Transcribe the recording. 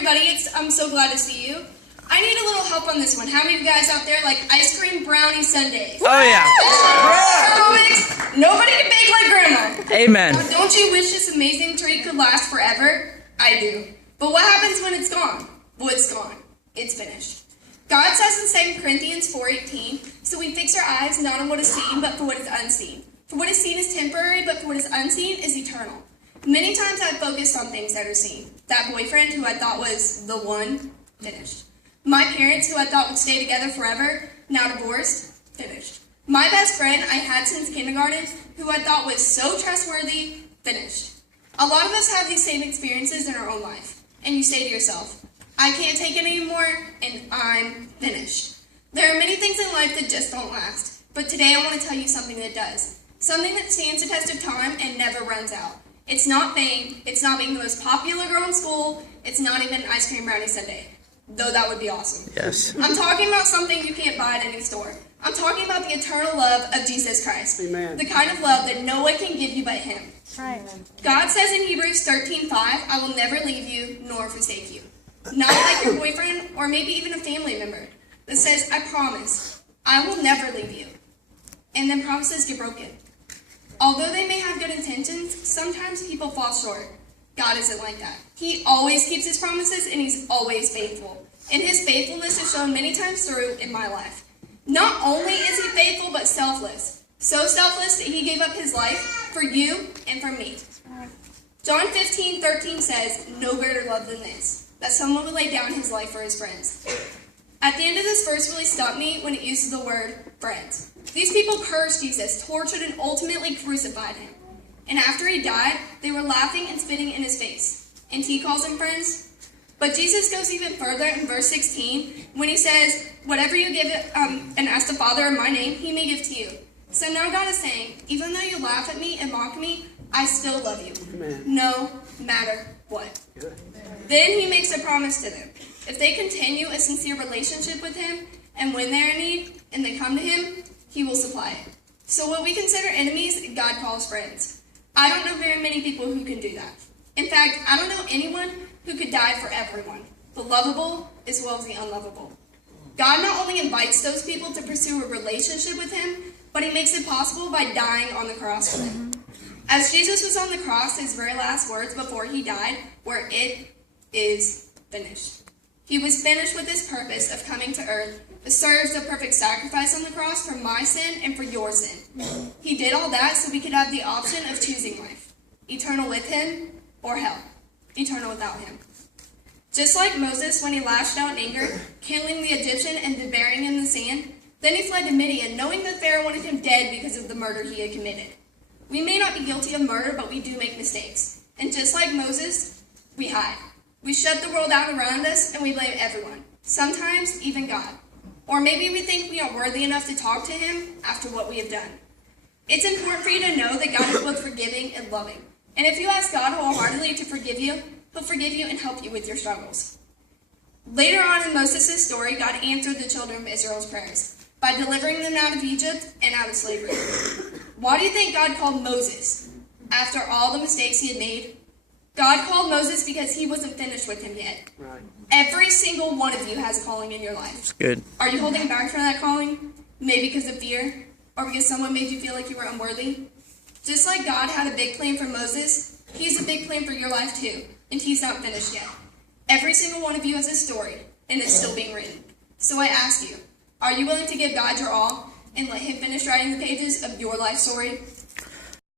everybody. I'm so glad to see you. I need a little help on this one. How many of you guys out there like ice cream brownie sundaes? Oh, yeah. Nobody can bake like Grandma. Amen. Now, don't you wish this amazing treat could last forever? I do. But what happens when it's gone? Well, it's gone. It's finished. God says in 2 Corinthians 4:18, so we fix our eyes not on what is seen, but for what is unseen. For what is seen is temporary, but for what is unseen is eternal. Many times I've focused on things that are seen. That boyfriend who I thought was the one, finished. My parents who I thought would stay together forever, now divorced, finished. My best friend I had since kindergarten, who I thought was so trustworthy, finished. A lot of us have these same experiences in our own life, and you say to yourself, I can't take it anymore, and I'm finished. There are many things in life that just don't last, but today I want to tell you something that does. Something that stands the test of time and never runs out. It's not fame, it's not being the most popular girl in school, it's not even an ice cream brownie sundae. Though that would be awesome. Yes. I'm talking about something you can't buy at any store. I'm talking about the eternal love of Jesus Christ. Amen. The kind of love that no one can give you but Him. Right. God says in Hebrews 13:5, I will never leave you nor forsake you. Not like your boyfriend or maybe even a family member. That says, I promise, I will never leave you. And then promises get broken. Although they may have good intentions, sometimes people fall short. God isn't like that. He always keeps His promises and He's always faithful. And His faithfulness is shown many times through in my life. Not only is He faithful, but selfless. So selfless that He gave up His life for you and for me. John 15:13 says, no greater love than this, that someone would lay down His life for His friends. At the end of this verse really stumped me when it uses the word friends. These people cursed Jesus, tortured, and ultimately crucified Him. And after He died, they were laughing and spitting in His face. And He calls them friends. But Jesus goes even further in verse 16 when He says, whatever you give and ask the Father in my name, He may give to you. So now God is saying, even though you laugh at me and mock me, I still love you. Amen. No matter what. Good. Then He makes a promise to them. If they continue a sincere relationship with Him, and when they're in need, and they come to Him, He will supply it. So what we consider enemies, God calls friends. I don't know very many people who can do that. In fact, I don't know anyone who could die for everyone, the lovable as well as the unlovable. God not only invites those people to pursue a relationship with Him, but He makes it possible by dying on the cross for them. As Jesus was on the cross, His very last words before He died were, it is finished. He was finished with His purpose of coming to earth to serve as the perfect sacrifice on the cross for my sin and for your sin. He did all that so we could have the option of choosing life, eternal with Him or hell, eternal without Him. Just like Moses when he lashed out in anger, killing the Egyptian and then burying him in the sand, then he fled to Midian, knowing that Pharaoh wanted him dead because of the murder he had committed. We may not be guilty of murder, but we do make mistakes. And just like Moses, we hide. We shut the world out around us and we blame everyone, sometimes even God. Or maybe we think we aren't worthy enough to talk to Him after what we have done. It's important for you to know that God is both forgiving and loving. And if you ask God wholeheartedly to forgive you, He'll forgive you and help you with your struggles. Later on in Moses' story, God answered the children of Israel's prayers by delivering them out of Egypt and out of slavery. Why do you think God called Moses after all the mistakes he had made? God called Moses because He wasn't finished with him yet. Right. Every single one of you has a calling in your life. Good. Are you holding back from that calling? Maybe because of fear? Or because someone made you feel like you were unworthy? Just like God had a big plan for Moses, He has a big plan for your life too. And He's not finished yet. Every single one of you has a story, and it's still being written. So I ask you, are you willing to give God your all and let Him finish writing the pages of your life story?